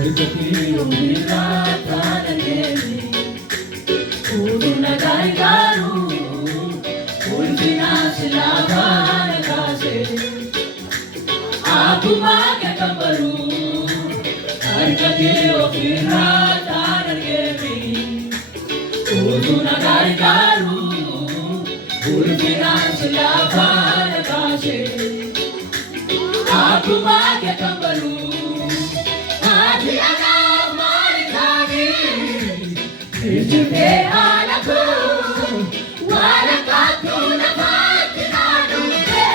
Arikatiyo mirata nageni Uduna garigaru Ulfina silabana kase Apuma ke kambaru Arikatiyo mirata nageni Uduna garigaru Ulfina silabana kase Apuma ke kambaru Ijbe alako walakatu nafatina duke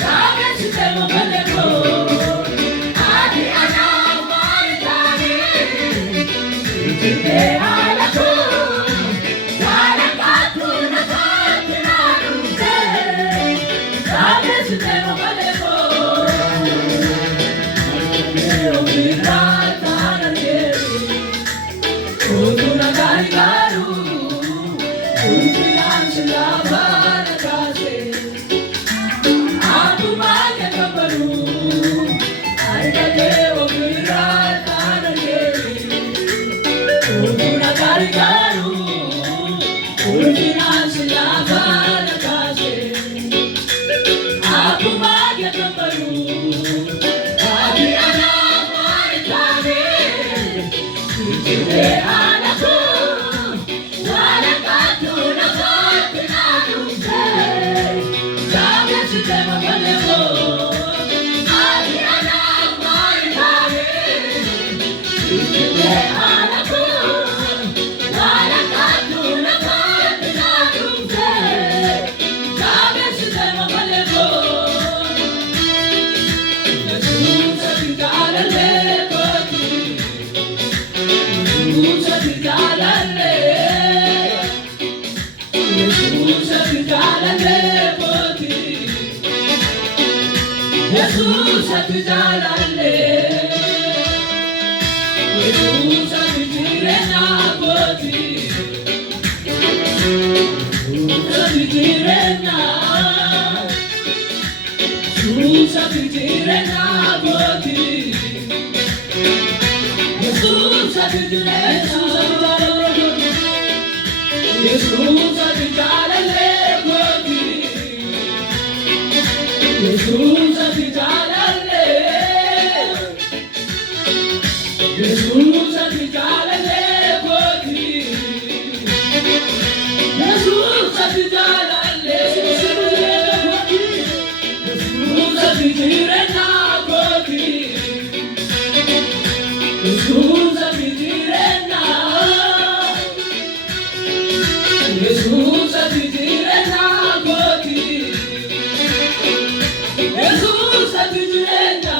Kage sitemo kaleko Adi ana maritani Ijbe alako walakatu nafatina duke Kage sitemo kaleko Leo mirata nageri Uduna garigaru Ulfinan silabana kase Apuma ke kambaru Arikatiyo mirata nageri Uduna garigaru Ulfinan silabana kase Apuma ke kambaru Adi ana maritani Ijbe alako walakatu nafatina duke Kage sitemo kaleko Adi ana maritani Ijbe alako walakatu nafatina duke Kage sitemo kaleko Jesus abidalale koti Jesus abidalale Jesus abidalale koti Jesus abidalale Jesus abidirena koti Jesus abidirena Jesus abidirena koti Jesus abidirena Jesus abidalale koti Jesus abidalale Jesus abidalale koti Jesus abidalale Jesus abidirena koti Jesus abidirena Jesus abidirena koti Jesus abidirena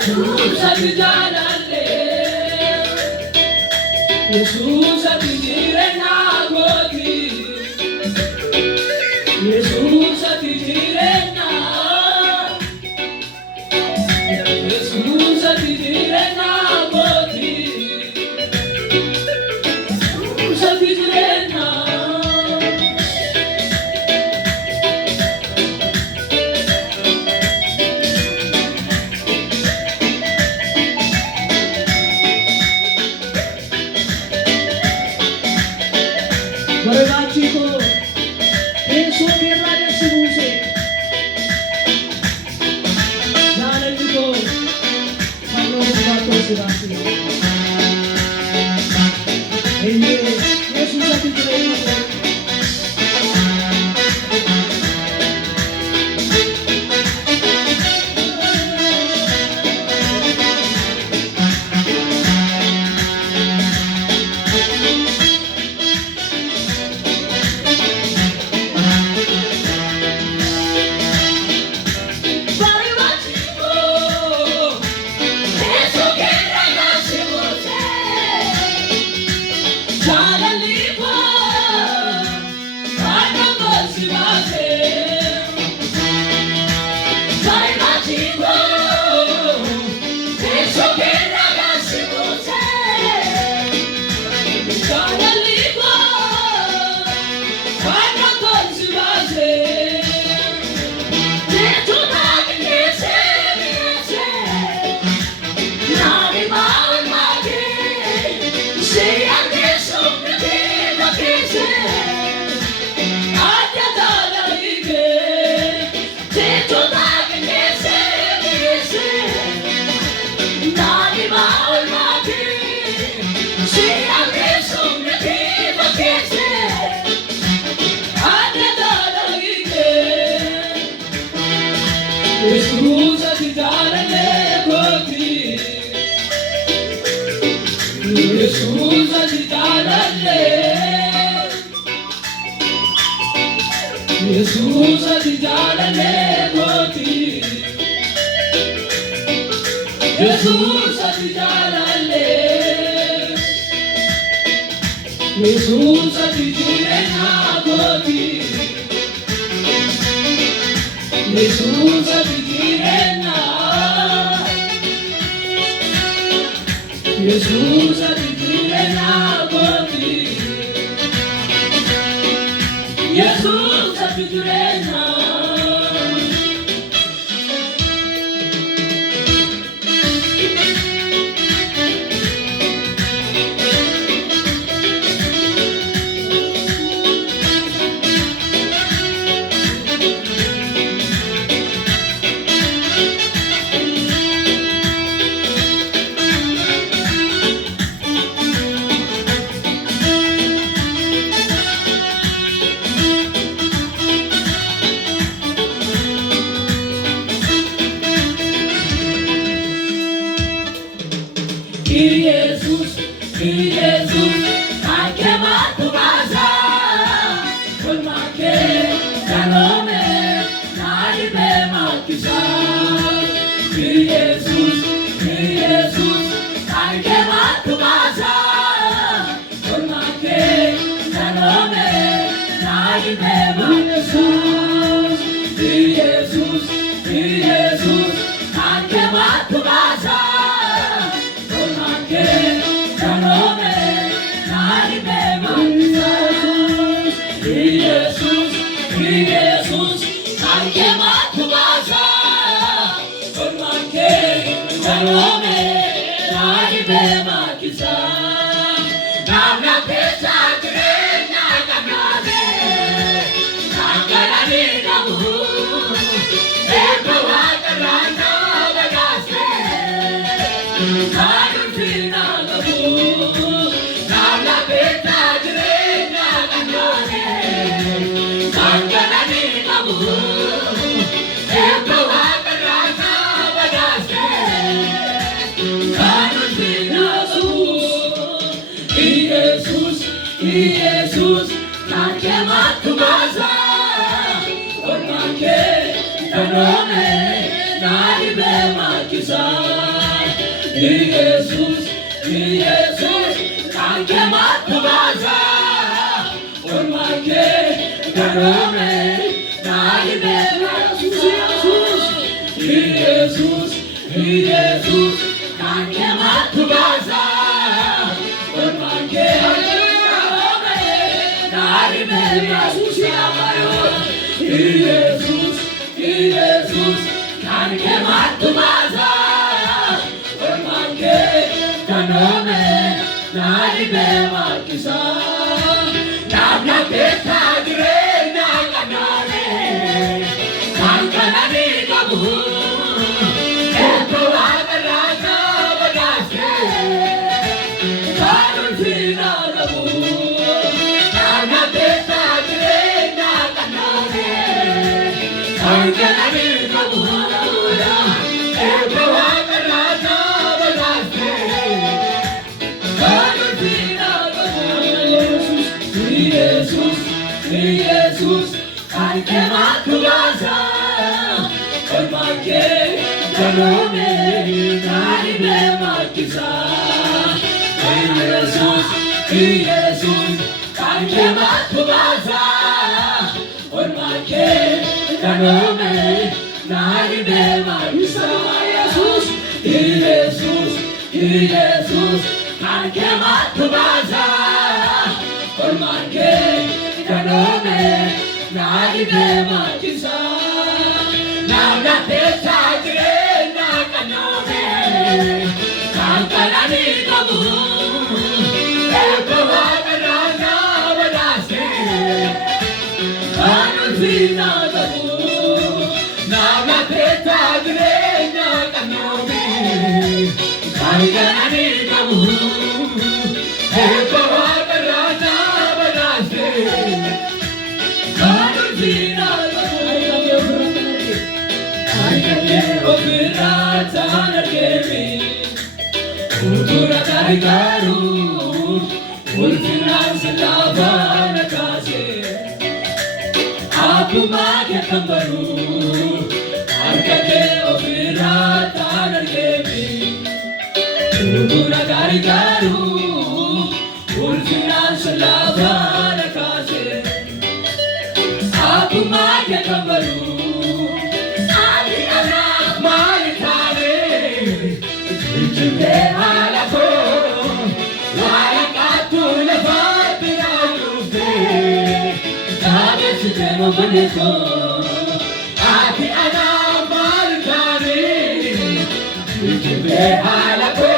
Yesus ati jalale, Yesus ati jirena goti, Yesus ati jirena, Yesus ati jirena goti, Yesus ati jirena. Barbachico, eso que raya se use. Jananico, Pablo Bato Sirasi. Ende, Yesus ati jirena. Yesus ati jalale goti, Yesus ati jalale, Yesus ati jalale goti, Yesus ati jalale, Yesus ati jirena goti. Yesus ati jirena, Yesus ati jirena goti, Yesus ati jirena. Jesus, anche Matumaza, col macche, Salome, Naribe Makisa. Jesus, anche Matumaza, col macche, Salome, Naribe Makisa. Jesus, anche Matumaza. Jesus, anche Matumaza, ormai Salome, Naribe Makisa, Navna Pesa Grena Kanade, Nangarani Namu, Ebawata Rana Lagase, Narufina Namu, Navna Pesa Grena Kanade, Nangarani Namu, Ebawata Rana Lagase, Narufina Namu. Jesus, anche Matumaza, ormai Salome, Naribe Makisa. ኢየሱስ ኢየሱስ ካንተ ማትባዛ ኦልማኬ ደረሜ ናይቤ ኢየሱስ ኢየሱስ ኢየሱስ ካንተ ማትባዛ ኦልማኬ ደረሜ ናይቤ ኢየሱስ ያማዮ ኢየሱስ ኢየሱስ ካንተ ማትባዛ ኦልማኬ ደረሜ ናይቤ ማኪሳ ናብና ቤታ ድሬና ቀናኔ ካንከናኒ ቀቡ ኤቶዋ ቀራና በዳሴ ካኑንሲና ቀቡ ናብና ቤታ ድሬና ቀናኔ ካንከናኒ ቀቡ ኤቶዋ ቀራና በዳሴ ካኑንሲና ቀቡ ኢየሱስ ኢየሱስ ካንተ ማትባዛ ኦልማኬ ደረሜ ናይቤ ማኪሳ ኢየሱስ ኢየሱስ ካንተ ማትባዛ ኦልማኬ ደረሜ ናይቤ ማኪሳ ኢየሱስ ኢየሱስ ኢየሱስ ካንተ ማትባዛ ኦልማኬ ደረሜ ናይቤ ማኪሳ ናብና ቤታ ድሬና ቀናኔ ካንከናኒ ቀቡ ኤቶዋ ቀራና በዳሴ ካኑንሲና ቀቡ ናብና ቤታ ድሬና ቀናኔ ካንከናኒ ቀቡ ኤቶዋ ቀራና በዳሴ ካኑንሲና ቀቡ ኦፍራታነርጌሚ ኡቱራ ታሪጋሩ ኡልፊናን ስላፋነካሴ አኩማ ከከንበሩ አርከኬ ኦፍራታነርጌሚ ኡቱራ ታሪጋሩ ኡልፊናን ስላፋነካሴ አኩማ ከከንበሩ ati ana malkani halako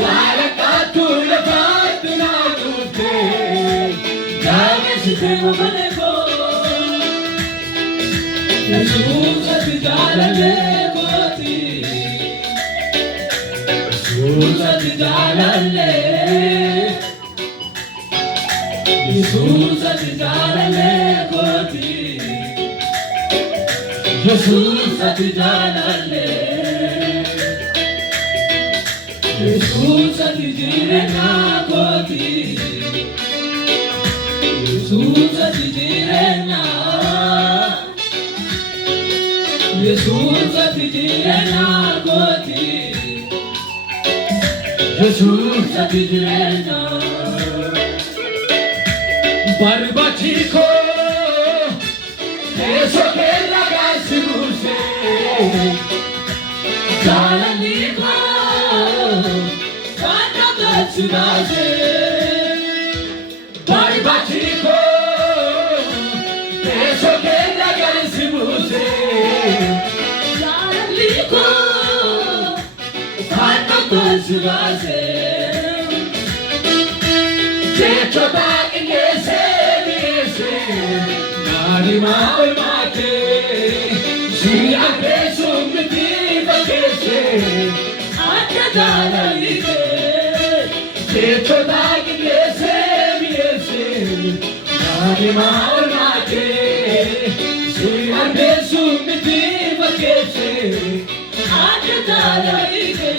walakatu lafatna tutte gamishte mobaleko Jesus atijalale koti Jesus atijalale Jesus atijalale koti Jesus atijalale Jesus atijirena koti Jesus atijirena Jesus atijirena koti Jesus atijirena Barbatico eso que la gasuse Jalaniko Kana tatsunaze Barbatico eso que la gasuse Jalaniko Kana tatsunaze Jecho back in this Narima olmake Si ake sumti bakese Ake dalalike Jecho back in this Narima olmake Si ake sumti bakese Ake dalalike